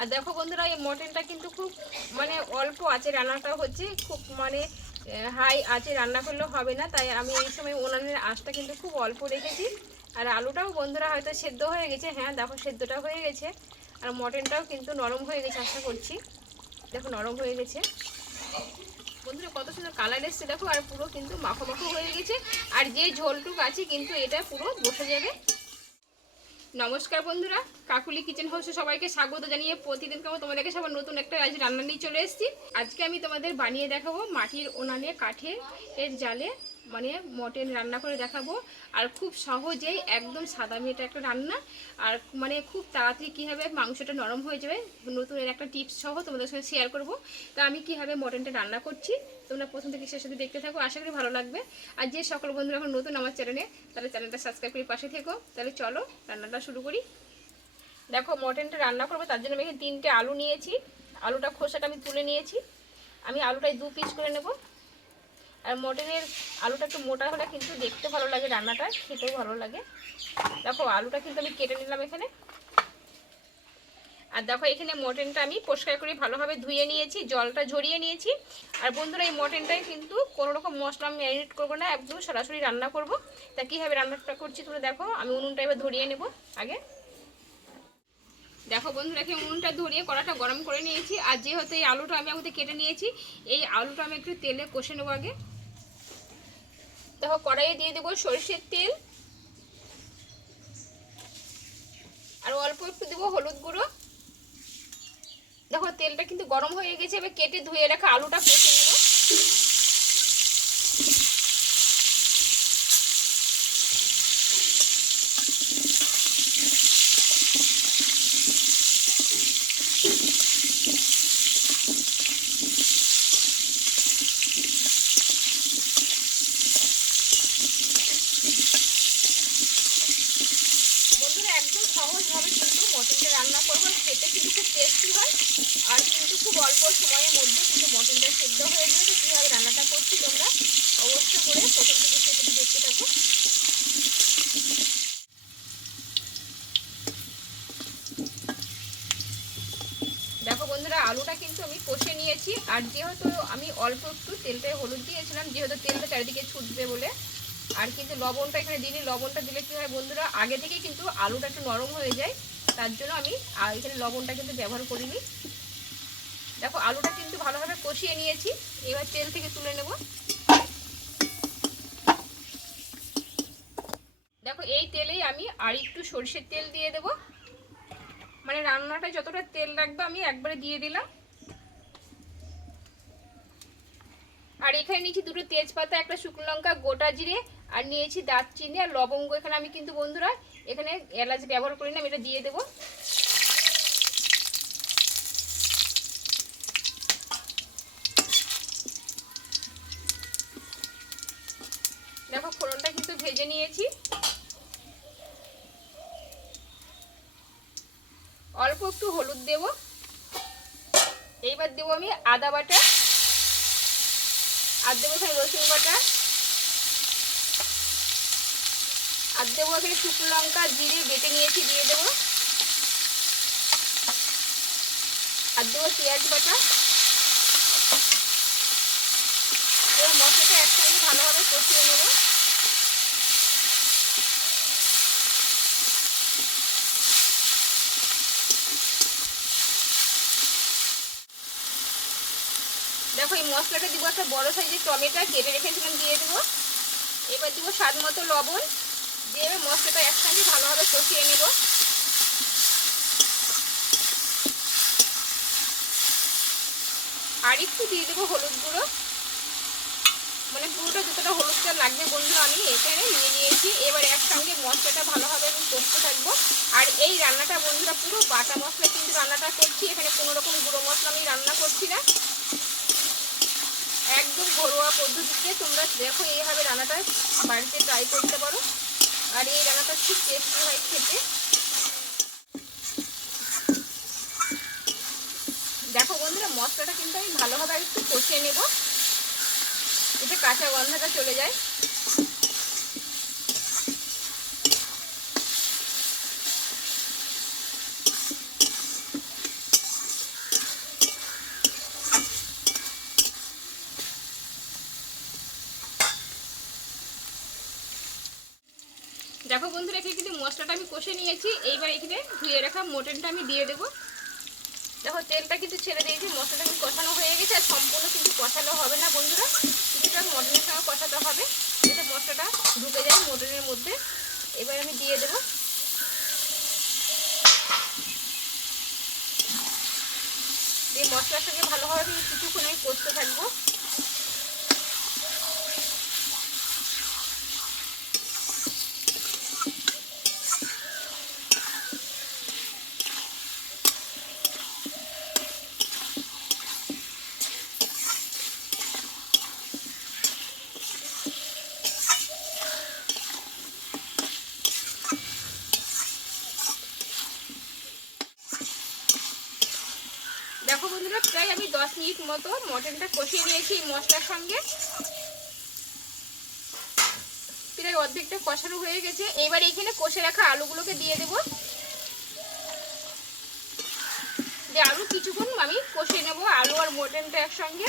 আর দেখো বন্ধুরা, এই মটনটা কিন্তু খুব মানে অল্প আছে রান্নাটা হচ্ছে, খুব মানে হাই আছে, রান্না করলেও হবে না। তাই আমি এই সময় উনানের আঁচটা কিন্তু খুব অল্প রেখেছি। আর আলুটাও বন্ধুরা হয়তো সেদ্ধ হয়ে গেছে হ্যাঁ দেখো সেদ্ধটা হয়ে গেছে। আর মটনটাও কিন্তু নরম হয়ে গেছে, আশা করছি। দেখো নরম হয়ে গেছে। বন্ধুরা, কত সুন্দর কালার এসছে, দেখো, আর পুরো কিন্তু মাখো মাখো হয়ে গেছে। আর যে ঝোলটুক আছে, কিন্তু এটা পুরো বসে যাবে। নমস্কার বন্ধুরা, কাকুলি কিচেন হাউসে সবাইকে স্বাগত জানিয়ে প্রতিদিন কেমন তোমাদেরকে সবার নতুন একটা আজ রান্না নিয়ে চলে এসেছি। আজকে আমি তোমাদের বানিয়ে দেখাবো মাটির উনানে কাঠের এর জালে মানে মটন রান্না করে দেখাবো। আর খুব সহজেই একদম সাদা মেয়েটা একটা রান্না। আর মানে খুব তাড়াতাড়ি কীভাবে মাংসটা নরম হয়ে যাবে, নতুন একটা টিপস সহ তোমাদের সঙ্গে শেয়ার করব। তা আমি কীভাবে মটনটা রান্না করছি, তোমরা প্রথম থেকে শেষ সাথে দেখতে থাকো, আশা করি ভালো লাগবে। আর যে সকল বন্ধুরা এখন নতুন আমার চ্যানেলে তাহলে চ্যানেলটা সাবস্ক্রাইব করে পাশে থেকো। তাহলে চলো রান্নাটা শুরু করি। দেখো, মটনটা রান্না করব, তার জন্য আমি এখানে তিনটে আলু নিয়েছি। আলুটা খোসাটা আমি তুলে নিয়েছি। আমি আলুটাই দু পিস করে নেব। আর মটনের আলুটা একটু মোটা হলে কিন্তু দেখতে ভালো লাগে, রান্নাটা খেতেও ভালো লাগে। দেখো, আলুটা কিন্তু আমি কেটে নিলাম এখানে। আর দেখো, এখানে মটনটা আমি পরিষ্কার করে ভালোভাবে ধুয়ে নিয়েছি, জলটা ঝরিয়ে নিয়েছি। আর বন্ধুরা, এই মটনটাই কিন্তু কোনো রকম মশলা আমি ম্যারিনেট করব না, একদম সরাসরি রান্না করব। তা কীভাবে রান্নাটা করছি তোমরা দেখো, আমি উনুনটা এবার ধরিয়ে নেব আগে। দেখো বন্ধুরা, এখানে উনুনটা ধরিয়ে কড়াটা গরম করে নিয়েছি। আর যেহেতু এই আলুটা আমি আগে কেটে নিয়েছি, এই আলুটা আমি একটু তেলে কষে নেব আগে। দেখো কড়াইয়ে দিয়ে দেবো সরষের তেল। আর অল্প একটু দেবো হলুদ গুঁড়ো। দেখো তেলটা কিন্তু গরম হয়ে গেছে, এবার কেটে ধুয়ে রাখা আলুটা কষে নেব বন্ধুরা একদম সহজভাবে কিন্তু মটনটা রান্না করব খেতে কিন্তু খুব টেস্টি হয় আর কিন্তু খুব অল্প সময়ের মধ্যে কিন্তু মটনটা সেদ্ধ হয়ে যাবে তো কীভাবে রান্নাটা করছি তোমরা অবশ্যই করে প্রথম থেকে শেষ অবধি দেখতে থাকো দেখো বন্ধুরা আলুটা কিন্তু আমি কষে নিয়েছি। আর যেহেতু আমি অল্প একটু তেলটায় হলুদ দিয়েছিলাম, যেহেতু তেলটা চারিদিকে ছুটবে বলে। আর কিন্তু লবণটা এখানে দিলে লবণটা দিলে কী হয় বন্ধুরা, আগে থেকে কিন্তু আলুটা একটু নরম হয়ে যায়। তার জন্য আমি এখানে লবণটা কিন্তু ব্যবহার করিনি। দেখো, আলুটা কিন্তু ভালোভাবে কষিয়ে নিয়েছি। এবার তেল থেকে তুলে নেব। দেখো, এই তেলেই আমি আর একটু সরষের তেল দিয়ে দেব। মানে রান্নাটা যতটা তেল লাগবে আমি একবারে দিয়ে দিলাম। আর এখানে নিয়েছি দুটো তেজপাতা, একটা শুকনো লঙ্কা, গোটা জিরে, আর নিয়েছি দারচিনি আর লবঙ্গ। এখানে আমি কিন্তু বন্ধুরা এখানে এলাচ ব্যবহার করি না, আমি এটা দিয়ে দেবো। দেখো ফোড়নটা কিন্তু ভেজে নিয়েছি। অল্প একটু হলুদ দেব। এইবার দেবো আমি আদা বাটা। আর দেবো এখানে রসুন বাটা। আর দেবো এখানে শুকনো লঙ্কা, জিরে বেটে নিয়েছি, দিয়ে দেবো। আর দেবো পেঁয়াজ বাটা। মশলাটা একসঙ্গে ভালোভাবে কষিয়ে নেব। দেখো, এই মশলাটা দিব একটা বড় সাইজের টমেটো, কেটে রেখেছিলাম, দিয়ে দেবো। এবার দিব স্বাদ মতো লবণ। দিয়ে এবার মশলাটা একসঙ্গে ভালোভাবে কষিয়ে নেব। আর একটু দিয়ে দেবো হলুদ গুঁড়ো। মানে পুরোটা যতটা হলুদটা লাগবে বন্ধুরা আমি এখানে নিয়ে নিয়েছি। এবার একসঙ্গে মশলাটা ভালোভাবে আমি কষতে থাকব। আর এই রান্নাটা বন্ধুরা, পুরো বাটা মশলা কিন্তু রান্নাটা করছি। এখানে কোনো রকম গুঁড়ো মশলা আমি রান্না করছি না। ঘরোয়া পদ্ধতিতে তোমরা দেখো এইভাবে রান্নাটা বাড়িতে ট্রাই করতে পারো। আর এই রান্নাটা খুব টেস্টি হয় খেতে। দেখো বন্ধুরা, মশলাটা কিন্তু আমি ভালোভাবে একটু কষিয়ে নেব। এতে কাঁচা গন্ধাটা চলে যায়। দেখো বন্ধুরা, এখানে কিন্তু মশলাটা আমি কষে নিয়েছি। এইবার এখানে ধুয়ে রাখা মটনটা আমি দিয়ে দেবো। দেখো, তেলটা কিন্তু ছেড়ে দিয়েছি, মশলাটা কিন্তু কষানো হয়ে গেছে, আর সম্পূর্ণ কিন্তু কষানো হবে না বন্ধুরা। কিছুটা মটনের সঙ্গে কষাতে হবে, যাতে মশলাটা ঢুকে যায় মটনের মধ্যে। এবার আমি দিয়ে দেবো। দিয়ে মশলার সঙ্গে ভালোভাবে আমি কিছুক্ষণ আমি কষতে থাকব দেখো বন্ধুরা, প্রায় আমি দশ মিনিট মতো মটনটা কষিয়ে নিয়েছি মশলার সঙ্গে। প্রায় অর্ধেকটা কষানো হয়ে গেছে। এবার এখানে কষে রাখা আলুগুলোকে দিয়ে দেব। আলু কিছুক্ষণ আমি কষিয়ে নেব আলু আর মটনটা একসঙ্গে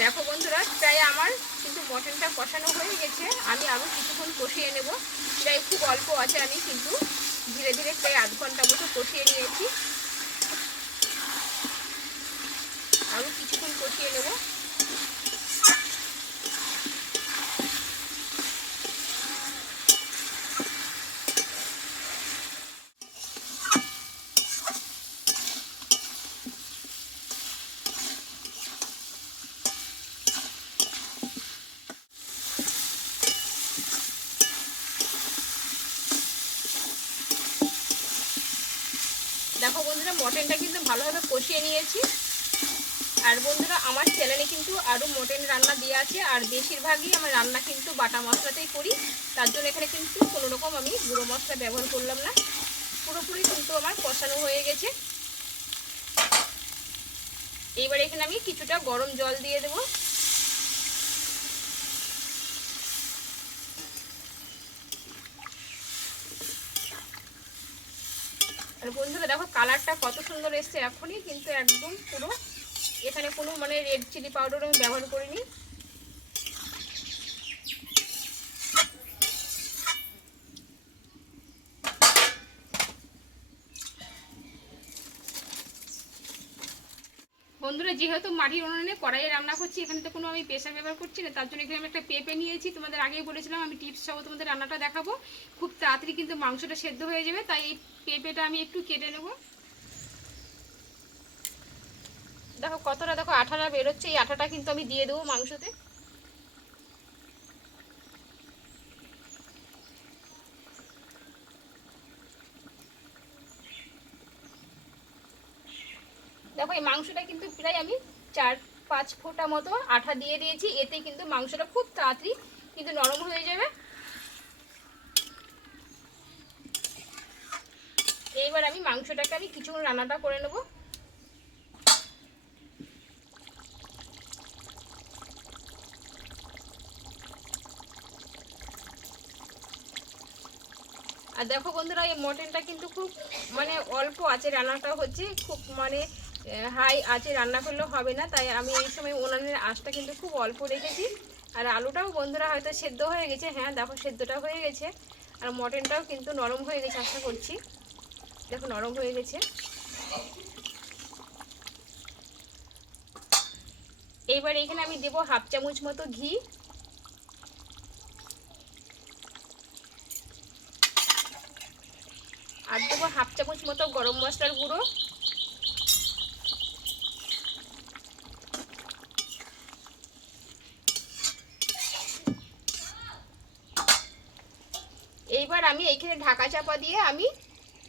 দেখো বন্ধুরা প্রায় আমার কিন্তু মটনটা কষানো হয়ে গেছে, আমি আরও কিছুক্ষণ কষিয়ে নেব। প্রায় খুব অল্প আছে, আমি কিন্তু ধীরে ধীরে প্রায় আধ ঘণ্টা মতো কষিয়ে নিয়েছি আরও কিছুক্ষণ কষিয়ে নেব দেখো বন্ধুরা মটনটা কিন্তু ভালোভাবে কষিয়ে নিয়েছি। আর বন্ধুরা, আমার চ্যানেলে কিন্তু আরও মটন রান্না দেওয়া আছে, আর বেশিরভাগই আমার রান্না কিন্তু বাটা মশলাতেই করি। তার জন্য এখানে কিন্তু কোনো রকম আমি গুঁড়ো মশলা ব্যবহার করলাম না। পুরোপুরি কিন্তু আমার কষানো হয়ে গেছে। এইবার এখানে আমি কিছুটা গরম জল দিয়ে দেবো আর বন্ধুরা দেখো কালারটা কত সুন্দর এসছে এখনই কিন্তু একদম পুরো এখানে কোনো মানে রেড চিলি পাউডার আমি ব্যবহার করিনি। বন্ধুরা, যেহেতু মাটির উনুনে কড়াইয়ে রান্না করছি, এখানে তো কোনো আমি প্রেশার ব্যবহার করছি না, তার জন্য এখানে আমি একটা পেঁপে নিয়েছি। তোমাদের আগেই বলেছিলাম, আমি টিপস সহ তোমাদের রান্নাটা দেখাবো। খুব তাড়াতাড়ি কিন্তু মাংসটা সেদ্ধ হয়ে যাবে, তাই এই পেঁপেটা আমি একটু কেটে নেব। দেখো কতটা, দেখো আঠাটা বেরোচ্ছে, এই আঠাটা কিন্তু আমি দিয়ে দেবো মাংসতে। দেখো এই মাংসটা কিন্তু প্রায় আমি চার পাঁচ ফোঁটা মতো আঠা দিয়ে দিয়েছি, এতে কিন্তু মাংসটা খুব তাড়াতাড়ি কিন্তু নরম হয়ে যাবে। এইবার আমি মাংসটাকে আমি কিছুক্ষণ রান্নাটা করে নেব। আর দেখো বন্ধুরা, এই মটনটা কিন্তু খুব মানে অল্প আছে রান্নাটা হচ্ছে, খুব মানে হাই আছে, রান্না করলেও হবে না। তাই আমি এই সময় উনানের আঁচটা কিন্তু খুব অল্প রেখেছি। আর আলুটাও বন্ধুরা হয়তো সেদ্ধ হয়ে গেছে হ্যাঁ দেখো সেদ্ধটা হয়ে গেছে। আর মটনটাও কিন্তু নরম হয়ে গেছে, আশা করছি। দেখো, নরম হয়ে গেছে। এইবার এখানে আমি দেবো হাফ চামচ মতো ঘি আর দেবো হাফ চামচ মতো গরম মশলার গুঁড়ো। এইবার আমি এইখানে ঢাকা চাপা দিয়ে আমি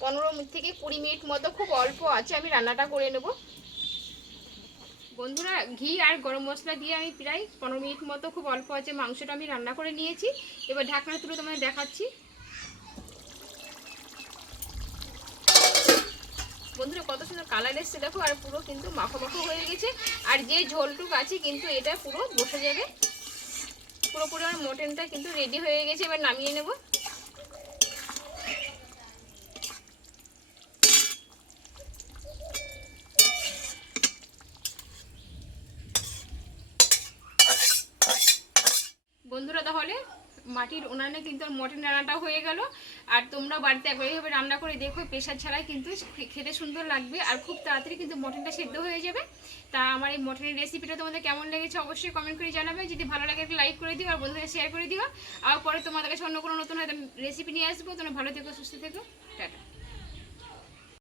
পনেরো থেকে কুড়ি মিনিট মতো খুব অল্প আছে আমি রান্নাটা করে নেব। বন্ধুরা, ঘি আর গরম মশলা দিয়ে আমি প্রায় পনেরো মিনিট মতো খুব অল্প আছে মাংসটা আমি রান্না করে নিয়েছি। এবার ঢাকনা তুলে তোমাদের দেখাচ্ছি। বন্ধুরা, কত সুন্দর কালার এসছে, দেখো, আর পুরো কিন্তু মাখো মাখো হয়ে গেছে। আর যে ঝোলটুক আছে, কিন্তু এটা পুরো বসে যাবে। পুরোপুরি আমার মটনটা কিন্তু রেডি হয়ে গেছে, এবার নামিয়ে নেব। বন্ধুরা, তাহলে মাটির উনানে কিন্তু মটন রান্নাটা হয়ে গেল। আর তোমরা বাড়িতে একবার এইভাবে রান্না করে দেখো প্রেশার ছাড়াই কিন্তু খেতে সুন্দর লাগবে। আর খুব তাড়াতাড়ি কিন্তু মটনটা সেদ্ধ হয়ে যাবে। তা আমার এই মটনের রেসিপিটা তোমাদের কেমন লেগেছে অবশ্যই কমেন্ট করে জানাবে। যদি ভালো লাগে একটা লাইক করে দিও আর বন্ধুদের শেয়ার করে দিও। আর পরে তোমাদের কাছে অন্য কোনো নতুন রেসিপি নিয়ে আসব। তোমরা ভালো থেকো, সুস্থ থেকো। টাটা।